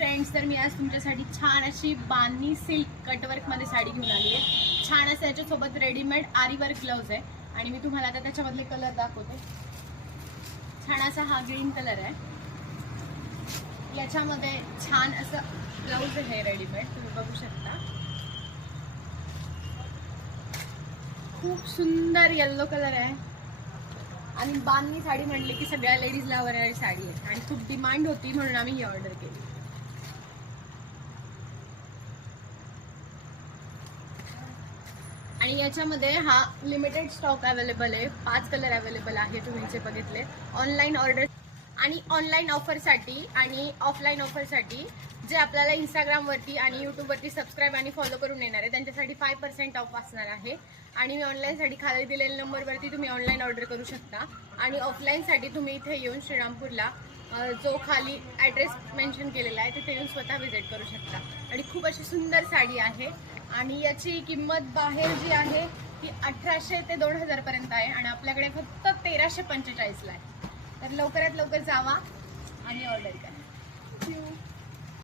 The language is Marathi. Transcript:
फ्रेंड्स, तर मी आज तुमच्यासाठी छान अशी बांधणी सिल्क कटवर्कमध्ये साडी घेऊन आली आहे। छान असं याच्यासोबत रेडीमेड आरी वर्क ब्लाउज आहे आणि मी तुम्हाला आता त्याच्यामधले कलर दाखवते। छान असा हा ग्रीन कलर आहे, याच्यामध्ये छान असं ब्लाउज आहे रेडीमेड, तुम्ही बघू शकता। खूप सुंदर येलो कलर आहे आणि बांधणी साडी म्हणली की सगळ्या लेडीजला आवडणारी साडी आहे आणि खूप डिमांड होती म्हणून आम्ही ही ऑर्डर केली। आणि याच्यामध्ये हा लिमिटेड स्टॉक अवेलेबल आहे, 5 कलर अवेलेबल आहे, तुम्ही जे बघितले। ऑनलाईन ऑर्डर आणि ऑनलाईन ऑफरसाठी आणि ऑफलाईन ऑफरसाठी जे आपल्याला इंस्टाग्रामवरती आणि यूट्यूबवरती सबस्क्राईब आणि फॉलो करून येणार आहे त्यांच्यासाठी 5% ऑफ असणार आहे। आणि मी ऑनलाईनसाठी खाली दिलेल्या नंबरवरती तुम्ही ऑनलाईन ऑर्डर करू शकता आणि ऑफलाईनसाठी तुम्ही इथे येऊन श्रीरामपूरला जो खाली ॲड्रेस मेन्शन केलेला आहे तिथे येऊन स्वतः व्हिजिट करू शकता। आणि खूप अशी सुंदर साडी आहे आणि याची किंमत बाहेर जी आहे ती 1800 ते 2000 पर्यंत आहे आणि आपल्याकडे फक्त 1345 ला आहे। तर लवकरात लवकर जावा आणि ऑर्डर करा। थँक्यू।